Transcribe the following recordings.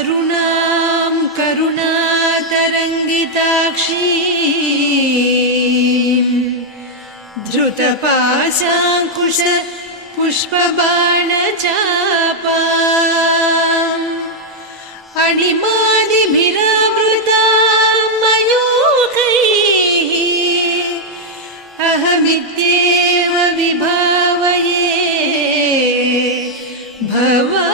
अरुणां करुणातरङ्गिताक्षीं धृतपाशाङ्कुश पुष्पबाणचापाम् अणिमादिभिरावृतां मयूखैः अहमित्येव विभावये भवानी।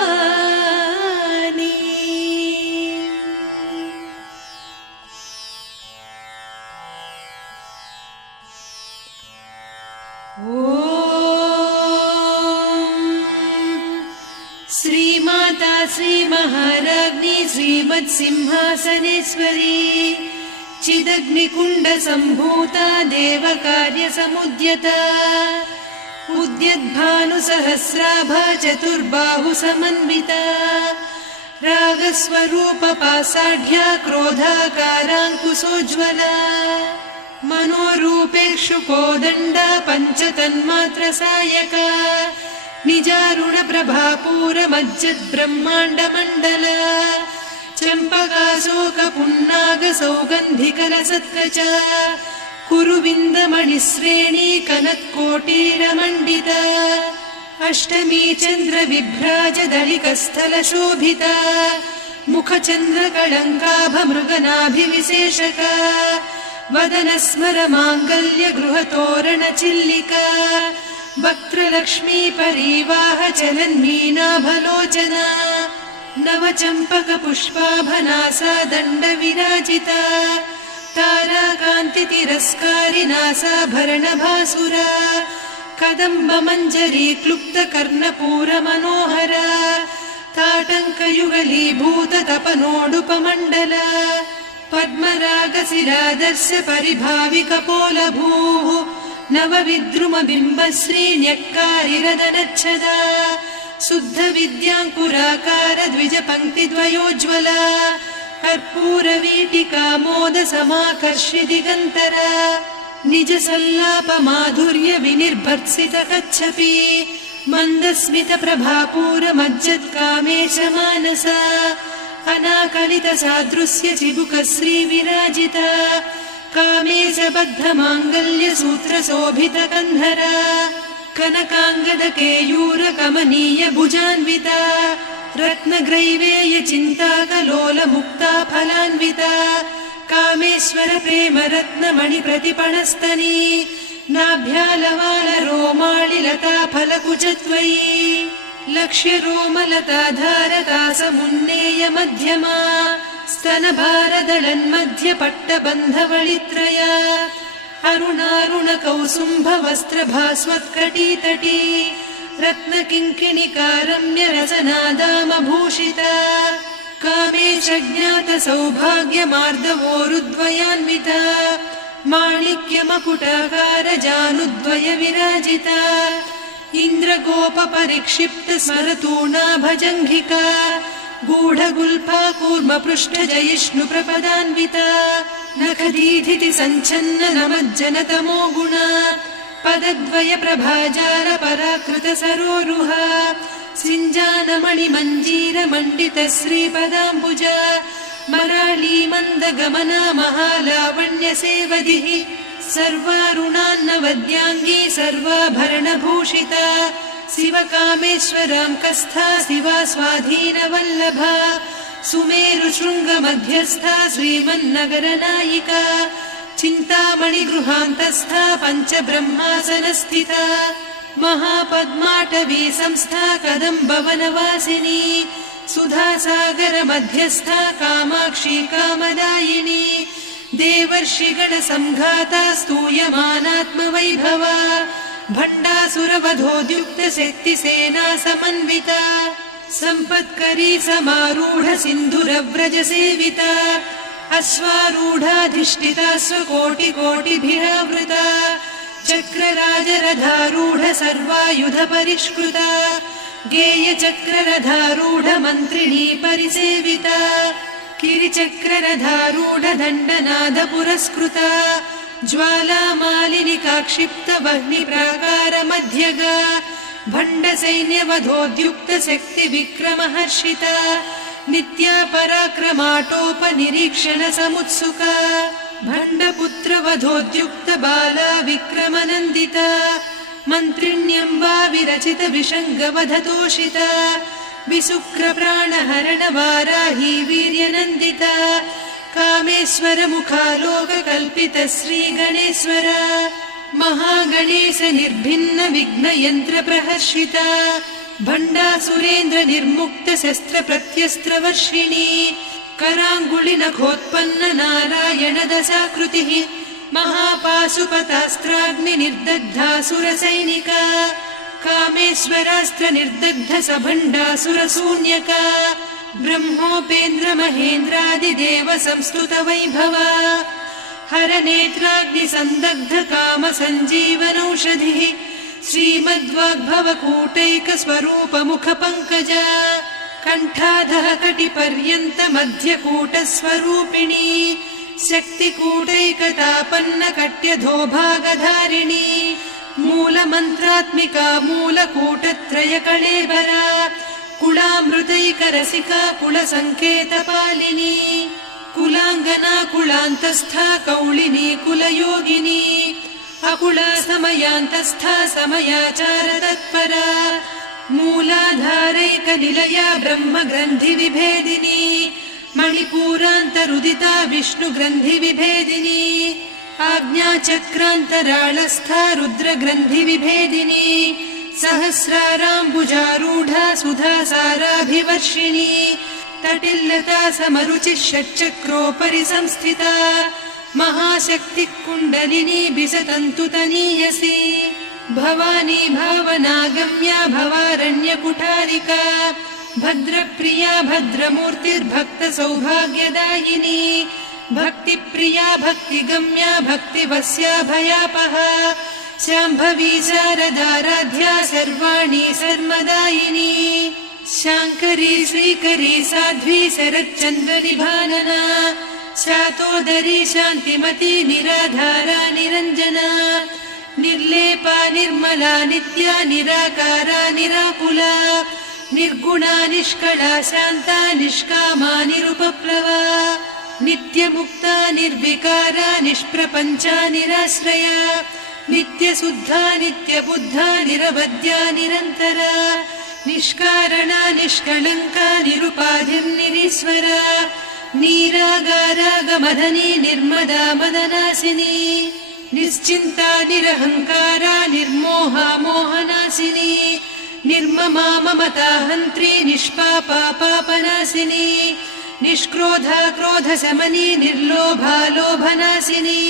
श्रीमाता श्रीमहाराज्ञी श्रीमत्सिंहासनेश्वरी चिदग्निकुण्डसम्भूता देवकार्यसमुद्यता उद्यद्भानुसहस्राभा चतुर्बाहुसमन्विता रागस्वरूपपासाढ्या क्रोधाकाराङ्कुशोज्ज्वला मनोरूपेक्षुकोदण्डा पञ्चतन्मात्रसायका निजारुणप्रभापूरमज्जद्ब्रह्माण्डमण्डला चम्पकाशोकपुन्नागसौगन्धिकलसत्कचा कुरुविन्दमणिश्रेणी कनत्कोटीरमण्डिता अष्टमी चन्द्रविभ्राजदलिकस्थलशोभिता मुखचन्द्रकळङ्काभमृगनाभिविशेषका वदनस्मरमाङ्गल्यगृहतोरणचिल्लिका वक्त्रलक्ष्मी परीवाहचलन्मीनाभलोचना नवचम्पकपुष्पाभनासा दण्डविराजिता ताराकान्तितिरस्कारिनासाभरणभासुरा कदम्बमञ्जरी क्लुप्तकर्णपूरमनोहरा ताटङ्कयुगलीभूततपनोडुपमण्डला पद्मरागशिरादर्श परिभाविकपोलभूः नवविद्रुमबिम्बश्रीन्यक्कारिरदनच्छदा शुद्धविद्याङ्कुराकार द्विजपङ्क्तिद्वयोज्ज्वला कर्पूरवीटिकामोदसमाकर्षि दिगन्तरा निजसल्लापमाधुर्य विनिर्भर्त्सितकच्छपि मन्दस्मितप्रभापूरमज्जत्कामेशमानसा अनाकलितसादृश्य चिबुकश्रीविराजिता कामेशबद्धमाङ्गल्यसूत्रशोभितकन्धरा कनकाङ्गदकेयूरकमनीय भुजान्विता रत्नग्रैवेयचिन्ताकलोलमुक्ता फलान्विता कामेश्वर प्रेमरत्नमणिप्रतिपणस्तनी नाभ्यालवालरोमाळिलता फलकुचत्वयी लक्ष्यरोमलताधारतासमुन्नेय मध्यमा स्तनभारदळन्मध्यपट्टबन्धवळित्रया अरुणारुणकौसुम्भवस्त्रभास्वत्कटीतटी रत्नकिङ्किणिकारम्यरसनादामभूषिता कामेशज्ञातसौभाग्यमार्दवोरुद्वयान्विता माणिक्यमकुटाकारजानुद्वयविराजिता इन्द्रगोपपरिक्षिप्तस्मरतूणाभजङ्घिका गूढगुल्फा कूर्मपृष्ठजयिष्णुप्रपदान्विता नखदीधिति सञ्छन्न नमज्जनतमो गुणा पदद्वयप्रभाजाल पराकृतसरोरुहा सिञ्जानमणिमञ्जीरमण्डितश्रीपदाम्बुजा मराळीमन्दगमना महालावण्यसेवधिः सर्वारुणान्नवद्याङ्गी सर्वाभरणभूषिता शिवकामेश्वरां कस्था शिवा स्वाधीनवल्लभा सुमेरुशृङ्गमध्यस्था श्रीमन्नगरनायिका चिन्तामणिगृहान्तस्था पञ्चब्रह्मासनस्थिता महापद्माटवी संस्था कदम्बवनवासिनी सुधासागरमध्यस्था कामाक्षी कामदायिनी देवर्षिगणसंघाता स्तूयमानात्मवैभवा भण्डासुरवधोद्युक्तशक्तिसेना समन्विता सम्पत्करी समारूढ सिन्धुरव्रजसेविता अश्वारूढाधिष्ठिता स्वकोटिकोटिभिरावृता चक्रराजरथारूढ सर्वायुधपरिष्कृता गेयचक्ररथारूढ मन्त्रिणी परिसेविता किरिचक्ररथारूढ दण्डनाद पुरस्कृता ज्वालामालिनिकाक्षिप्तवह्निप्राकारमध्यगा भण्डसैन्यवधोद्युक्तशक्तिविक्रमहर्षिता नित्या पराक्रमाटोपनिरीक्षण समुत्सुका भण्डपुत्रवधोद्युक्त बाला विक्रमनन्दिता मन्त्रिण्यम्बा विरचित विषङ्गवधतोषिता विशुक्रप्राणहरण वाराही वीर्यनन्दिता कामेश्वर मुखालोककल्पित श्रीगणेश्वर महागणेश निर्भिन्न विघ्नयन्त्र प्रहर्षिता भण्डासुरेन्द्र निर्मुक्त शस्त्र प्रत्यस्त्रवर्षिणी कराङ्गुलिनखोत्पन्न नारायण दशाकृतिः महापाशुपतास्त्राग्नि निर्दग्धासुरसैनिका कामेश्वरास्त्र निर्दग्ध सभण्डासुरशून्यका ब्रह्मोपेन्द्र महेन्द्रादिदेव संस्तुत वैभवा हरनेत्राग्नि संदग्ध काम सञ्जीवनौषधिः श्रीमद्वाग्भवकूटैक स्वरूप मुख पङ्कजा कण्ठाधः कटिपर्यन्त मध्यकूट स्वरूपिणी शक्तिकूटैकतापन्न कट्यधोभागधारिणी मूलमन्त्रात्मिका मूलकूटत्रय कळेबरा कुलामृतैकरसिका कुलसङ्केतपालिनी कुलाङ्गना कुलान्तस्था कौलिनी कुलयोगिनी अकुला समयान्तस्था समयाचार तत्परा मूलाधारैकनिलया ब्रह्मग्रन्थि विभेदिनी मणिपूरान्तरुदिता विष्णुग्रन्थि विभेदिनी आज्ञाचक्रान्तराळस्था रुद्रग्रन्थि विभेदिनी सहस्राराम्बुजारूढा सुधासाराभिवर्षिणी तटिल्लता समरुचिः षट्चक्रोपरि संस्थिता महाशक्तिः कुण्डलिनी बिसतन्तुतनीयसी भवानी भावनागम्या भवारण्यकुठारिका भद्रप्रिया भद्रमूर्तिर्भक्त सौभाग्यदायिनी भक्तिप्रिया भक्तिगम्या भक्तिवस्या भयापहा शाम्भवी शारदाराध्या सर्वाणि सर्वदायिनी शाङ्करी श्रीकरी साध्वी शरच्चन्द्रनिभानना शातोदरी शान्तिमती निराधारा निरञ्जना निर्लेपा निर्मला नित्या निराकारा निराकुला निर्गुणा निष्कला शान्ता निष्कामा निरुपप्लवा नित्यमुक्ता निर्विकारा निष्प्रपञ्चा निराश्रया नित्यशुद्धा नित्यबुद्धा निरवद्या निरन्तरा निष्कारणा निष्कलङ्का निरुपाधिर्निरीश्वरा नीरागारागमदनी निर्मदा मदनासिनी निश्चिन्ता निरहङ्कारा निर्मोहा मोहनासिनी निर्ममा ममता हन्त्री निष्पापा पापनासिनी निष्क्रोधा क्रोधशमनी निर्लोभा लोभनासिनी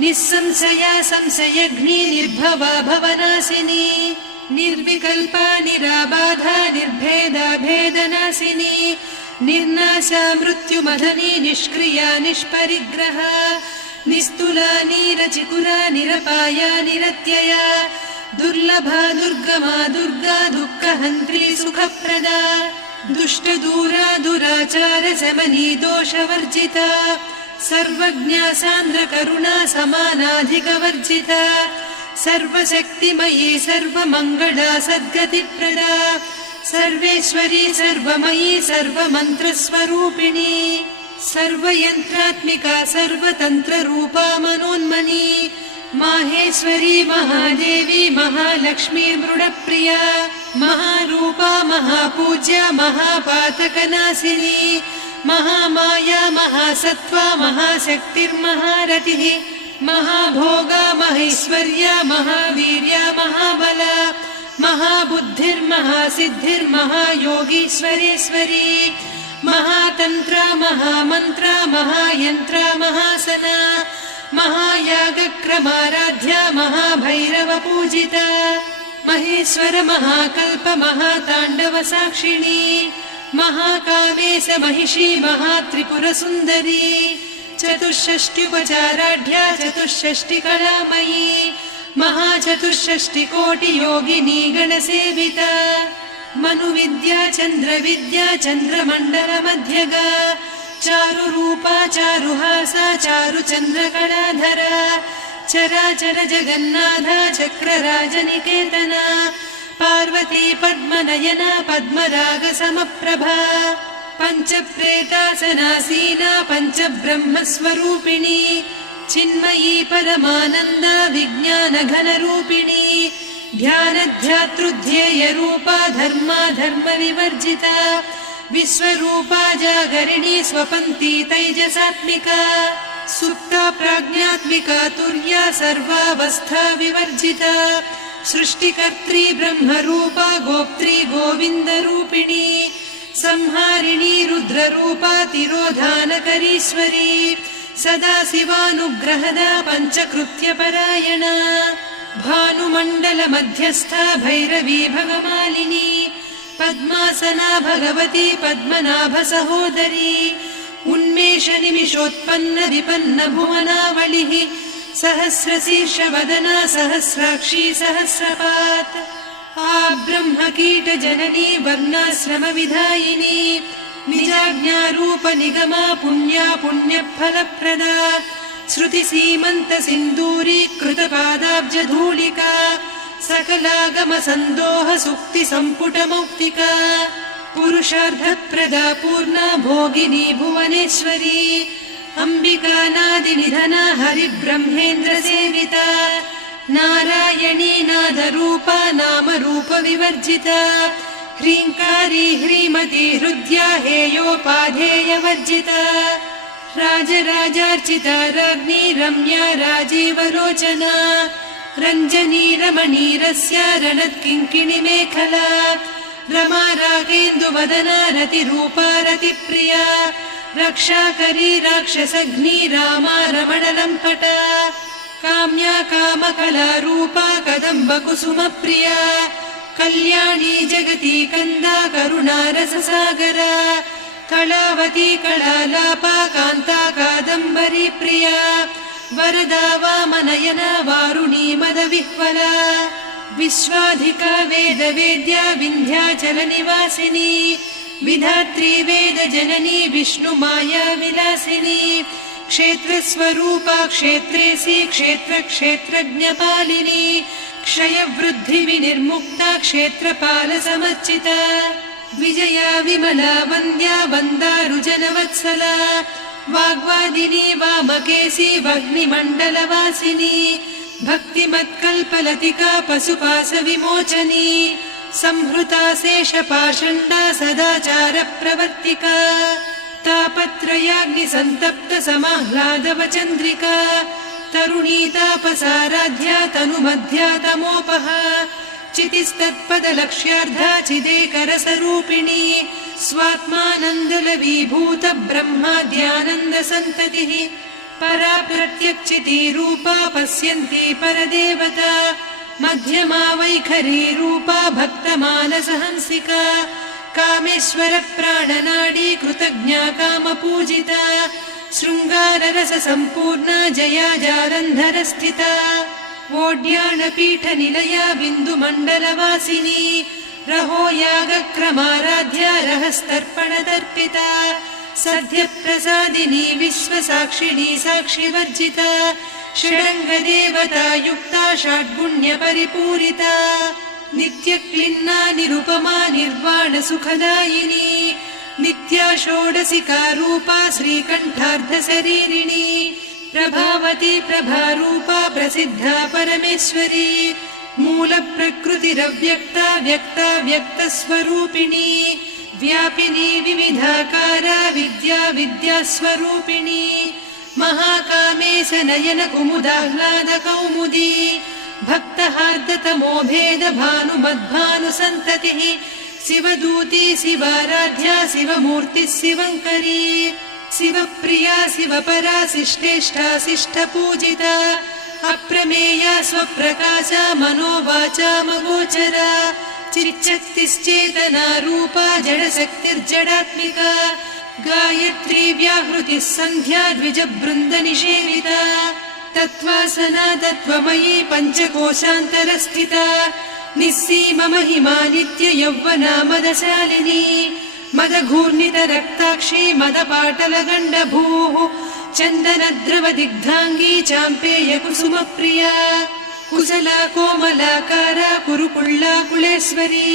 निस्संशया संशयघ्नी निर्भवा भवनासिनी निर्विकल्पा निराबाधा निर्भेदा भेदनासिनी निर्नाशा मृत्युमदनी निष्क्रिया निष्परिग्रहा निस्तुला नीरचिकुरा निरपाया निरत्यया दुर्लभा दुर्गमा दुर्गा दुःखहन्त्री सुखप्रदा दुष्टदूरा दुराचार शमनी दोषवर्जिता सर्वज्ञा सान्द्रकरुणा समानाधिकवर्जिता सर्वशक्तिमयी सर्वमङ्गला सद्गतिप्रदा सर्वेश्वरी सर्वमयी सर्वमन्त्रस्वरूपिणी सर्वयन्त्रात्मिका सर्वतन्त्ररूपा मनोन्मनी माहेश्वरी महादेवी महालक्ष्मी मृडप्रिया महारूपा महापूज्या महापातकनाशिनी महामाया महासत्त्वा महाशक्तिर्महारतिः महाभोगा महेश्वर्या महावीर्या महाबला महाबुद्धिर्महासिद्धिर्महायोगीश्वरेश्वरी महातन्त्रा महामन्त्रा महायन्त्रा महासना महायागक्रमाराध्या महाभैरवपूजिता महेश्वर महाकल्प महाताण्डव साक्षिणी महाकामेश महिषी महात्रिपुरसुन्दरी चतुष्षष्ट्युपचाराढ्या चतुष्षष्टिकलामयी महाचतुष्षष्टिकोटियोगिनी गणसेविता मनुविद्या चन्द्रविद्या चन्द्रमण्डलमध्यगा चारुरूपा चारुहासा चारुचन्द्रकलाधरा चराचर जगन्नाथा चक्रराजनिकेतना पार्वती पद्मनयना पद्मरागसमप्रभा पञ्चप्रेतासनासीना पञ्चब्रह्मस्वरूपिणी चिन्मयी परमानन्दा विज्ञानघनरूपिणी ध्यानध्यातृध्येयरूपा धर्माधर्मविवर्जिता विश्वरूपा जागरिणी स्वपन्ती तैजसात्मिका सुप्ता प्राज्ञात्मिका तुर्या सर्वावस्था विवर्जिता सृष्टिकर्त्री ब्रह्मरूपा गोप्त्री गोविन्दरूपिणी संहारिणी रुद्ररूपा तिरोधानकरीश्वरी सदा शिवानुग्रहदा पञ्चकृत्यपरायणा भानुमण्डलमध्यस्था भैरवी भगमालिनी पद्मासना भगवती पद्मनाभसहोदरी उन्मेषनिमिषोत्पन्न विपन्न भुवनावलिः सहस्रशीर्षवदना सहस्राक्षी सहस्रपात् ब्रह्मकीटजननी वर्णाश्रमविधायिनी निजाज्ञारूपनिगमा पुण्या पुण्यफलप्रदा श्रुतिसीमन्तसिन्दूरीकृतपादाब्जधूलिका सकलागमसन्दोह सुक्तिसम्पुटमौक्तिका पुरुषार्थप्रदा पूर्णा भोगिनी भुवनेश्वरी अम्बिकानादिनिधना हरिब्रह्मेन्द्रसेविता नारायणी नादरूपा नामरूपविवर्जिता ह्रीङ्कारी ह्रीमती हृद्या हेयोपाधेयवर्जिता राजराजार्चिता राज्ञी रम्या राजीवलोचना रञ्जनी रमणीरस्या रणत्किङ्किणिमेखला रमा रागेन्दुवदना रतिरूपा रतिप्रिया रक्षाकरी राक्षसघ्नी रामा रमणलम्पटा काम्या कामकलारूपा कदम्बकुसुमप्रिया कल्याणी जगती कन्दा करुणारससागरा कलावती कलालापा कान्ता कादम्बरी प्रिया वरदा वामनयना वारुणी मदविह्वला विश्वाधिका वेदवेद्या विन्ध्याचलनिवासिनी विधात्री वेदजननी विष्णुमाया विलासिनी क्षेत्रस्वरूपा क्षेत्रेसी क्षेत्रक्षेत्रज्ञपालिनी क्षयवृद्धिविनिर्मुक्ता क्षेत्रपालसमर्चिता विजया विमला वन्द्या वन्दारुजनवत्सला वाग्वादिनी वामकेशी वह्निमण्डलवासिनी भक्तिमत्कल्पलतिका पशुपाशविमोचनी संहृता शेषपाषण्डा सदाचारप्रवर्तिका तापत्रयाग्निसन्तप्त समाह्लादवचन्द्रिका तरुणी तापसाराध्या तनुमध्या तमोपहा चितिस्तत्पदलक्ष्यार्धा चिदेकरसरूपिणी स्वात्मानन्दलवीभूत ब्रह्माद्यानन्दसन्ततिः परा प्रत्यक्षितीरूपा पश्यन्ती परदेवता मध्यमा वैखरी रूपा भक्तमानसहंसिका कामेश्वर प्राणनाडी कृतज्ञा कामपूजिता शृङ्गाररससम्पूर्णा जया जालन्धरस्थिता वोड्याणपीठनिलया बिन्दुमण्डलवासिनी रहो यागक्रमाराध्या रहस्तर्पणदर्पिता सद्यप्रसादिनी विश्वसाक्षिणी साक्षिवर्जिता षडङ्गदेवता युक्ता षड्गुण्यपरिपूरिता नित्यक्लिन्ना निरुपमा निर्वाणसुखदायिनी नित्या षोडशिका रूपा श्रीकण्ठार्धशरीरिणी प्रभावती प्रभारूपा प्रसिद्धा परमेश्वरी मूलप्रकृतिरव्यक्ता व्यक्ता व्यक्तस्वरूपिणी व्यापिनी विविधाकारा विद्या विद्यास्वरूपिणी महाकामेश नयन कुमुदाह्लाद कौमुदी भक्तहार्दतमो भेद भानुमद्भानुसन्ततिः शिवदूती शिवाराध्या शिवमूर्तिः शिवङ्करी शिवप्रिया शिवपरा शिष्टेष्टा शिष्टपूजिता अप्रमेया स्वप्रकाशा मनोवाचामगोचरा चिच्चक्तिश्चेतना रूपा जडशक्तिर्जडात्मिका गायत्री व्याहृतिः सन्ध्या द्विजबृन्दनिषेविता तत्त्वासना तत्त्वमयी पञ्चकोशान्तरस्थिता निस्सीममहिमा नित्ययौवना मदशालिनी मदघूर्णितरक्ताक्षी मदपाटलगण्डभूः चन्दनद्रवदिग्धाङ्गी चाम्पेयकुसुमप्रिया कुशला कोमलाकारा कुरुकुळ्ळा कुलेश्वरी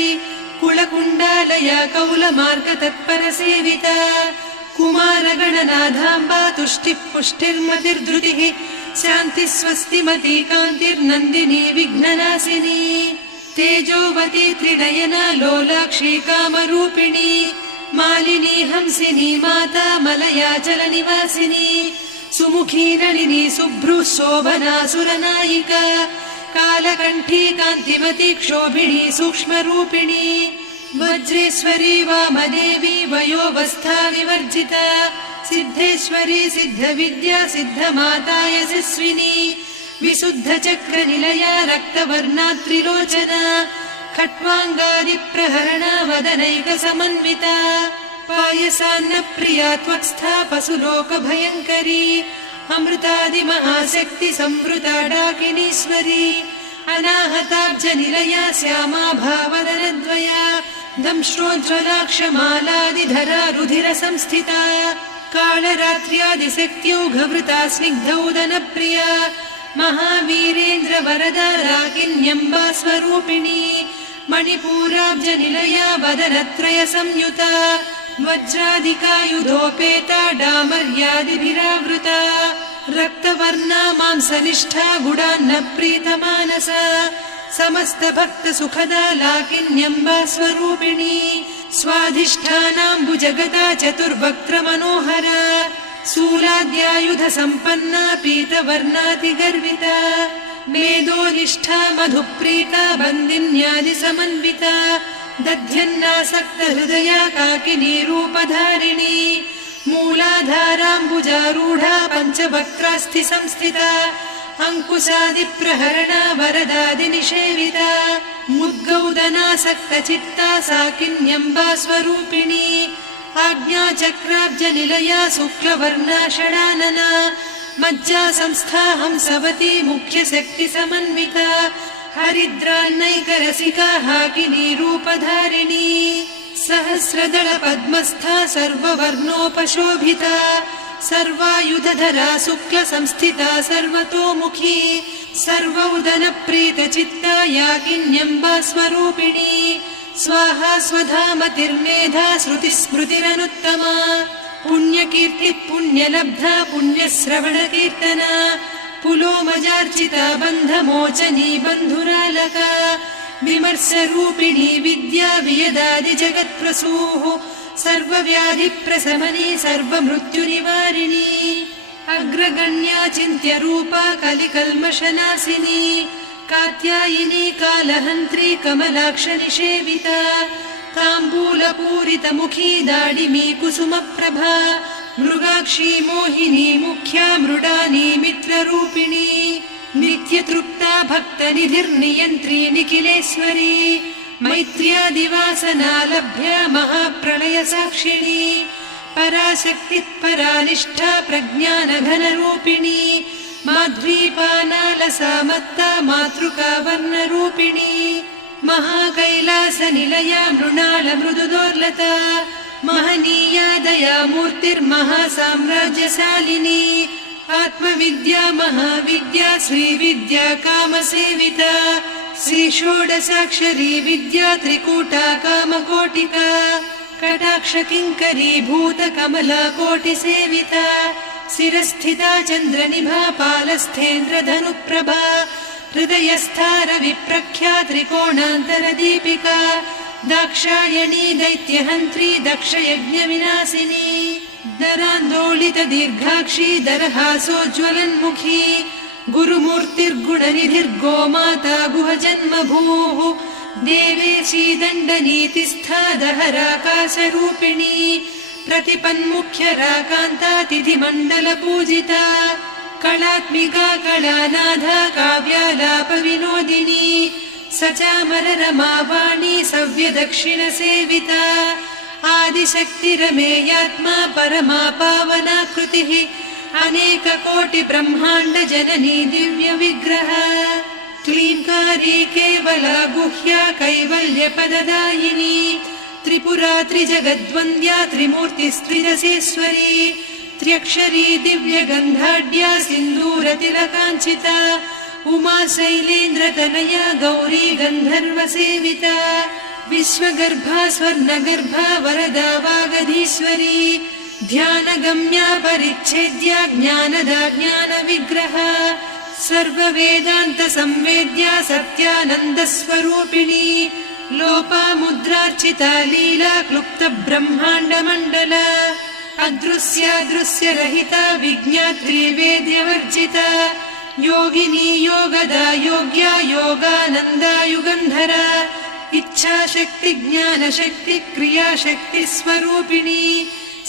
कुलकुण्डालया कौलमार्गतत्परसेविता कुमारगणनाथाम्बा तुष्टिः पुष्टिर्मतिर्धृतिः शान्तिः स्वस्तिमती कान्तिर्नन्दिनी विघ्ननाशिनी तेजोवती त्रिनयना लोलाक्षी कामरूपिणी मालिनी हंसिनी माता मलयाचलनिवासिनी सुमुखी नलिनी शुभ्रुः शोभना सुरनायिका कालकण्ठी कान्तिमती क्षोभिणी सूक्ष्मरूपिणी वज्रेश्वरी वामदेवी वयोवस्था विवर्जिता सिद्धेश्वरी सिद्धविद्या सिद्धमाता यशस्विनी विशुद्धचक्रनिलया रक्तवर्णा त्रिलोचना खट्वाङ्गादिप्रहरणा वदनैकसमन्विता पायसान्नप्रिया त्वक्स्था पशुलोकभयङ्करी अमृतादिमहाशक्ति संवृता डाकिनीश्वरी अनाहताब्जनिलया श्यामा भावदनद्वया दंष्ट्रोज्ज्वलाक्षमालादिधरा रुधिरसंस्थिता कालरात्र्यादिशक्त्योघवृता स्निग्धौदनप्रिया महावीरेन्द्रवरदा राकिन्यम्बा स्वरूपिणी मणिपूराब्जनिलया वदनत्रय संयुता वज्रादिकायुधोपेता डामर्यादिभिरावृता रक्तवर्णा मांसनिष्ठा गुडान्न प्रीतमानसा समस्त भक्त सुखदा लाकिन्यम्बा स्वरूपिणी स्वाधिष्ठानाम्बुजगता चतुर्वक्त्र मनोहरा शूलाद्यायुध सम्पन्ना पीतवर्णातिगर्विता मेदोनिष्ठा मधुप्रीता बन्दिन्यादि समन्विता दध्यन्नासक्त हृदया काकिनी रूपधारिणी मूलाधाराम्बुजारूढा पञ्चवक्त्रास्थि संस्थिता अङ्कुशादिप्रहरणा वरदादिनिषेविता मुद्गौदनासक्त चित्ता साकिन्यम्बा स्वरूपिणी आज्ञाचक्राब्जनिलया शुक्लवर्णा षडानना मज्जा संस्था हंसवती मुख्यशक्तिसमन्विता हरिद्रान्नैकरसिका हाकिनी रूपधारिणी सहस्रदल पद्मस्था सर्ववर्णोपशोभिता सर्वायुधधरा शुक्लसंस्थिता सर्वतोमुखी सर्वौदनप्रीतचित्ता याकिन्यम्बा स्वरूपिणी स्वाहा स्वधामतिर्मेधा श्रुतिस्मृतिरनुत्तमा पुण्यकीर्तिः पुण्यलब्धा पुण्यश्रवणकीर्तना पुलोमजार्चिता बन्धमोचनी बन्धुरालका विमर्शरूपिणी विद्या वियदादिजगत्प्रसूः सर्वव्याधिप्रशमनी सर्वमृत्युनिवारिणी अग्रगण्या चिन्त्यरूपा कलिकल्मषनाशिनी कात्यायिनी कालहन्त्री कमलाक्षनिषेविता ताम्बूलपूरितमुखी दाडिमी कुसुमप्रभा मृगाक्षी मोहिनी मुख्या मृडानी मित्ररूपिणी नित्यतृप्ता भक्तनिधिर्नियन्त्री निखिलेश्वरी मैत्र्यादिवासना लभ्या महाप्रलयसाक्षिणी पराशक्तिः परानिष्ठा प्रज्ञानघनरूपिणी माध्वीपानालसामत्ता मातृका वर्णरूपिणी महाकैलासनिलया मृणालमृदुदोर्लता महनीया दयामूर्तिर्महासाम्राज्यशालिनी आत्मविद्या महाविद्या श्रीविद्या कामसेविता श्रीषोडशाक्षरी विद्या त्रिकूटा कामकोटिका कटाक्षकिङ्करी भूतकमला कोटिसेविता शिरस्थिता चन्द्रनिभा पालस्थेन्द्रधनुप्रभा हृदयस्था रविप्रख्या त्रिकोणान्तरदीपिका दाक्षायणी दैत्यहन्त्री दक्षयज्ञविनाशिनी दरान्दोलित दीर्घाक्षी दरहासोज्ज्वलन्मुखी गुरुमूर्तिर्गुणनिधिर्गोमाता गुहजन्मभूः देवेशी दण्डनीतिस्था दहराकाशरूपिणी प्रतिपन्मुख्यराकान्ता तिथिमण्डलपूजिता कलात्मिका कलानाथा काव्यालापविनोदिनी सचामररमावाणी सव्यदक्षिणसेविता आदिशक्तिरमेयात्मा परमा पावनाकृतिः अनेककोटिब्रह्माण्डजननी दिव्यविग्रह क्लीङ्कारी केवला गुह्या कैवल्यपददायिनी त्रिपुरा त्रिजगद्वन्द्या त्रिमूर्तिस्त्रिदशेश्वरी त्र्यक्षरी दिव्यगन्धाढ्या सिन्दूरतिलकाञ्चिता उमा शैलेन्द्रतनया गौरी गन्धर्वसेविता विश्वगर्भा स्वर्णगर्भा वरदा वागधीश्वरी ध्यानगम्या परिच्छेद्या ज्ञानदा ज्ञानविग्रहा सर्ववेदान्तसंवेद्या सत्यानन्दस्वरूपिणी लोपामुद्रार्चिता लीला क्लुप्तब्रह्माण्डमण्डला अदृश्यादृश्यरहिता विज्ञात्री वेद्यवर्जिता योगिनी योगदा योग्या योगानन्दा युगन्धरा इच्छाशक्ति ज्ञानशक्ति क्रियाशक्ति स्वरूपिणी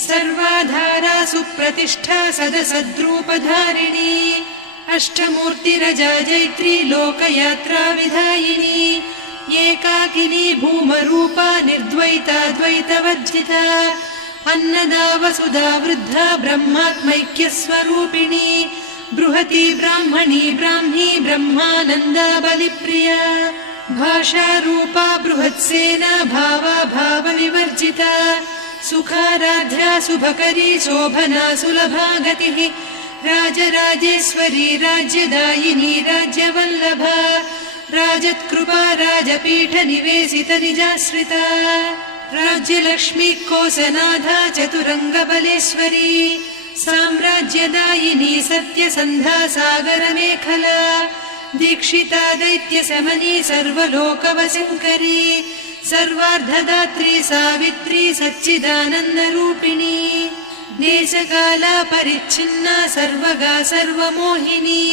सर्वाधारा सुप्रतिष्ठा सदसद्रूपधारिणी अष्टमूर्तिरजा जैत्री लोकयात्रा विधायिनी एकाकिनी भूमरूपा निर्द्वैता द्वैतवर्जिता अन्नदा वसुधा वृद्धा ब्रह्मात्मैक्यस्वरूपिणी बृहती ब्राह्मणी ब्राह्मी ब्रह्मानन्दा बलिप्रिया भाषारूपा बृहत्सेना भावा भावविवर्जिता सुखाराध्या शुभकरी शोभना सुलभा गतिः राजराजेश्वरी राज्यदायिनी राज्यवल्लभा राजत्कृपा राजपीठ निवेशित निजाश्रिता राज्यलक्ष्मी कोसनाधा चतुरङ्गबलेश्वरी साम्राज्यदायिनी सत्यसन्धा सागरमेखला दीक्षिता दैत्यशमनी सर्वलोकवशङ्करी सर्वार्धदात्री सावित्री सच्चिदानन्दरूपिणी देशकाला परिच्छिन्ना सर्वगा सर्वमोहिनी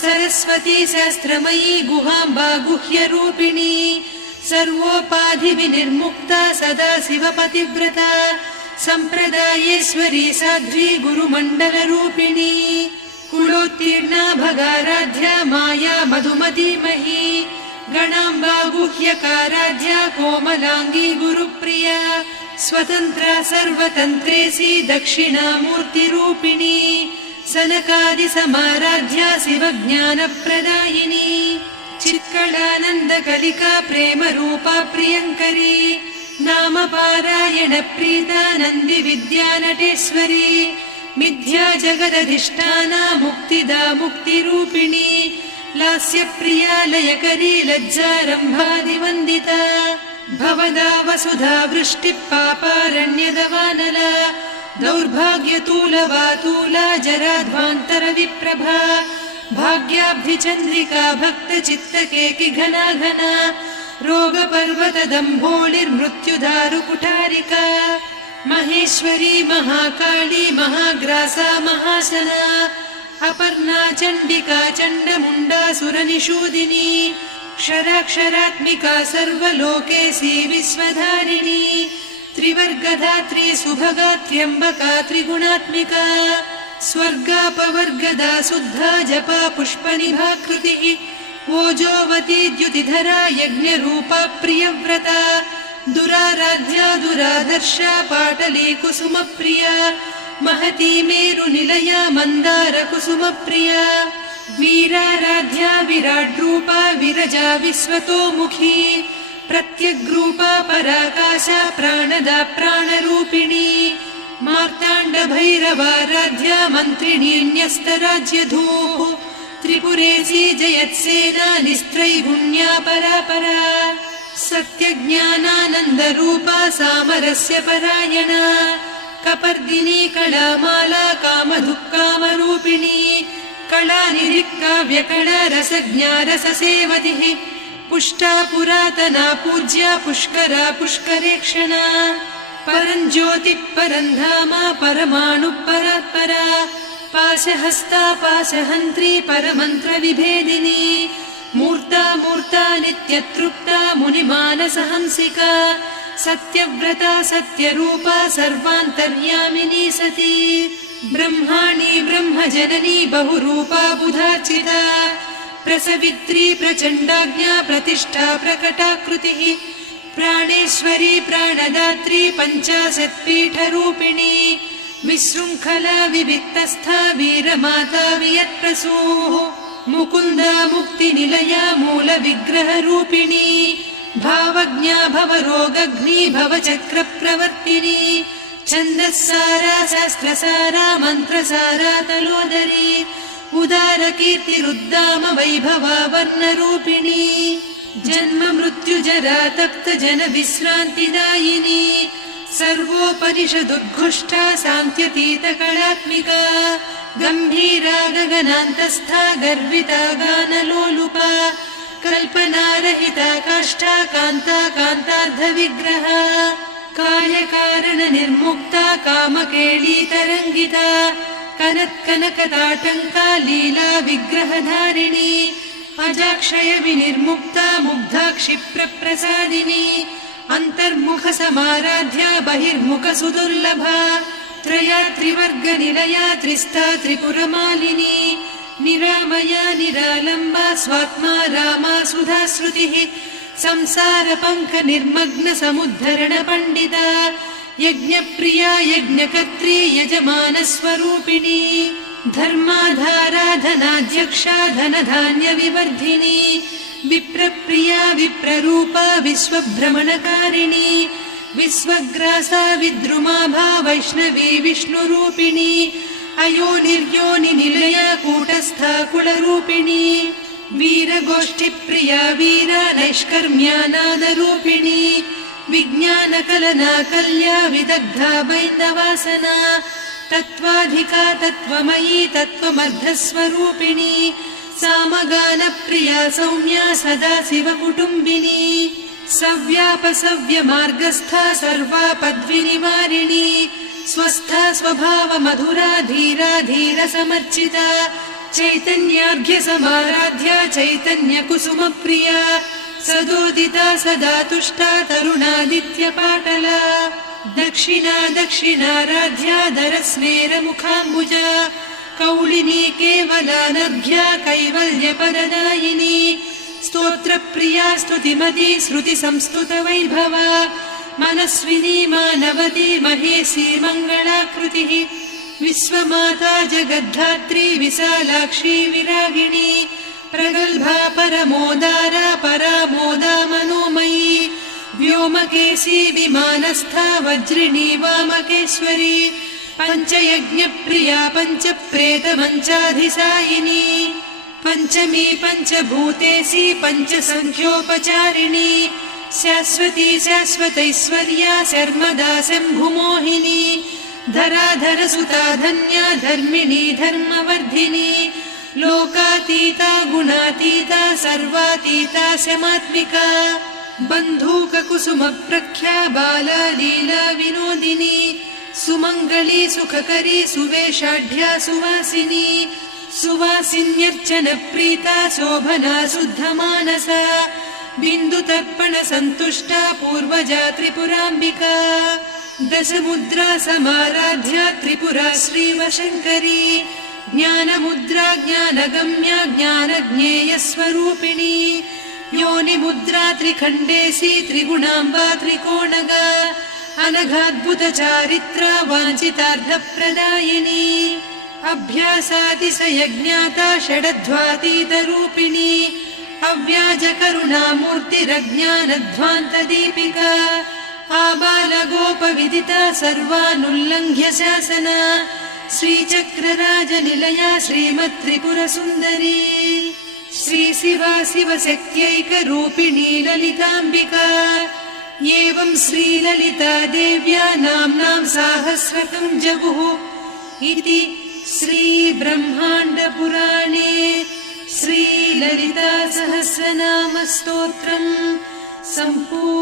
सरस्वती शास्त्रमयी गुहाम्बा गुह्यरूपिणी सर्वोपाधिविनिर्मुक्ता सदा शिवपतिव्रता सम्प्रदायेश्वरी साध्वी गुरुमण्डलरूपिणी कुलोत्तीर्णा भगाराध्या माया मधुमतीमही गणाम्बा गुह्यकाराध्या कोमलाङ्गी गुरुप्रिया स्वतन्त्रा सर्वतन्त्रेसी दक्षिणामूर्तिरूपिणी सनकादिसमाराध्या शिवज्ञानप्रदायिनी चित्कलानन्दकलिका प्रेमरूपा प्रियङ्करी नामपारायणप्रीता नन्दिविद्यानटेश्वरी मिथ्या जगदधिष्ठाना मुक्तिदा मुक्तिरूपिणी लास्यप्रिया लयकरी लज्जारम्भादिवन्दिता भवदा वसुधा वृष्टिः पापारण्यदवानला दौर्भाग्यतूलवातूला जराध्वान्तरविप्रभा भाग्याब्धिचन्द्रिका भक्तचित्तकेकि घना घना रोगपर्वतदम्भोळिर्मृत्युदारुकुठारिका महेश्वरी महाकाली महाग्रासा महाशना अपर्णा चण्डिका चण्डमुण्डासुरनिषूदिनी क्षराक्षरात्मिका सर्वलोकेशी विश्वधारिणी त्रिवर्गधात्री सुभगा त्र्यम्बका त्रिगुणात्मिका स्वर्गापवर्गदा शुद्धा जपा पुष्पनिभाकृतिः ओजोवती द्युतिधरा यज्ञरूपा प्रियव्रता दुराराध्या दुरादर्शा पाटली कुसुमप्रिया महती मेरुनिलया मन्दारकुसुमप्रिया वीराराध्या विराड्रूपा विरजा विश्वतोमुखी प्रत्यग्रूपा पराकाशा प्राणदा प्राणरूपिणी मार्ताण्डभैरवाराध्या मन्त्रिणीन्यस्तराज्यधूः त्रिपुरेशी जयत्सेना निस्त्रैगुण्या परापरा सत्यज्ञानानन्दरूपा सामरस्य परायणा कपर्दिनी कलामाला कामधुक्कामरूपिणी कलानिधिकाव्यकला रसज्ञा रससेवतिः पुष्टा पुरातना पूज्या पुष्करा पुष्करेक्षणा परञ्ज्योतिः परन्धामा परमाणुः परात्परा पाशहस्ता पाशहन्त्री परमन्त्रविभेदिनी मूर्ता मूर्ता नित्यतृप्ता मुनिमानसहंसिका सत्यव्रता सत्यरूपा सर्वान्तर्यामिनी सती ब्रह्माणी ब्रह्मजननी बहुरूपा बुधार्चिता प्रसवित्री प्रचण्डाज्ञा प्रतिष्ठा प्रकटाकृतिः प्राणेश्वरी प्राणदात्री पञ्चाशत्पीठरूपिणी विशृङ्खला विविक्तस्था वीरमाता वियत्प्रसूः मुकुन्दा मुक्तिनिलया मूलविग्रहरूपिणी भावज्ञा भवरोगघ्नी भवचक्रप्रवर्तिनी छन्दस्सारा शास्त्रसारा मन्त्रसारा तलोदरी उदारकीर्तिरुद्दाम वैभवा वर्णरूपिणी जन्म मृत्यु जरातप्तजनविश्रान्तिदायिनी सर्वोपनिषदुद्घुष्टा सान्त्यतीतकलात्मिका गम्भीरा गगनान्तस्था गर्विता गानलोलुपा कल्पनारहिता काष्ठा कान्ता कान्तार्धविग्रहा कार्यकारणनिर्मुक्ता कामकेळीतरङ्गिता कनत्कनकताटङ्का लीला विग्रहधारिणी अजाक्षय विनिर्मुक्ता मुग्धा क्षिप्रप्रसादिनी अन्तर्मुखसमाराध्या बहिर्मुखसुदुर्लभा त्रया त्रिवर्गनिलया त्रिस्था त्रिपुरमालिनी निरामया निरालम्बा स्वात्मा रामा सुधाश्रुतिः संसारपङ्कनिर्मग्नसमुद्धरणपण्डिता यज्ञप्रिया यज्ञकर्त्री यजमानस्वरूपिणी धर्माधाराधनाध्यक्षा धनधान्यविवर्धिनी विप्रप्रिया विप्ररूपा विश्वभ्रमणकारिणी विश्वग्रासा विद्रुमाभा वैष्णवी विष्णुरूपिणी अयोनिर्योनिनिलया कूटस्था कुलरूपिणी वीरगोष्ठिप्रिया वीरा नैष्कर्म्यानादरूपिणी विज्ञानकलना कल्या विदग्धा बैन्दवासना तत्त्वाधिका तत्त्वमयी तत्त्वमर्धस्वरूपिणी सामगानप्रिया सौम्या सदा शिवकुटुम्बिनी सव्यापसव्यमार्गस्था सर्वापद्विनिवारिणी स्वस्था स्वभावमधुरा धीरा धीरसमर्चिता चैतन्यार्घ्यसमाराध्या चैतन्यकुसुमप्रिया सदोदिता सदा तुष्टा तरुणादित्यपाटला दक्षिणा दक्षिणाराध्या दरस्मेरमुखाम्बुजा कौलिनी केवलानर्घ्या कैवल्यपददायिनी स्तोत्रप्रिया स्तुतिमती श्रुतिसंस्तुतवैभवा मनस्विनी मानवती महेशी मङ्गलाकृतिः विश्वमाता जगद्धात्री विशालाक्षी विरागिणी प्रगल्भा परमोदारा परामोदा मनोमयी व्योमकेशी विमानस्था वज्रिणी वामकेश्वरी पञ्चयज्ञप्रिया पञ्चप्रेतमञ्चाधिसायिनी पञ्चमी पञ्चभूतेशी पञ्चसङ्ख्योपचारिणी शाश्वती शाश्वतैश्वर्या शर्मदा शम्भुमोहिनी धराधरसुता धन्या धर्मिणी धर्मवर्धिनी लोकातीता गुणातीता सर्वातीता शमात्मिका बन्धूककुसुमप्रख्या बाला लीला विनोदिनी सुमङ्गली सुखकरी सुवेशाढ्या सुवासिनी सुवासिन्यर्चनप्रीता शोभना शुद्धमानसा बिन्दुतर्पणसन्तुष्टा पूर्वजा त्रिपुराम्बिका दशमुद्रा समाराध्या त्रिपुरा श्रीवशङ्करी ज्ञानमुद्रा ज्ञानगम्या ज्ञानज्ञेयस्वरूपिणी योनिमुद्रा त्रिखण्डेशी त्रिगुणाम्बा त्रिकोणगा अनघाद्भुतचारित्रा वाञ्छितार्थप्रदायिनी अभ्यासातिशयज्ञाता षडध्वातीतरूपिणी अव्याजकरुणामूर्तिरज्ञानध्वान्तदीपिका आबालगोपविदिता सर्वानुल्लङ्घ्य शासना श्रीचक्रराजनिलया श्रीमत्त्रिपुरसुन्दरी श्रीशिवा शिवशक्त्यैकरूपिणी ललिताम्बिका एवं श्रीललिता देव्या नाम्नां साहस्रकं जगुः इति श्रीब्रह्माण्डपुराणे श्रीललिता सहस्रनामस्तोत्रम् सम्पूर्णम्।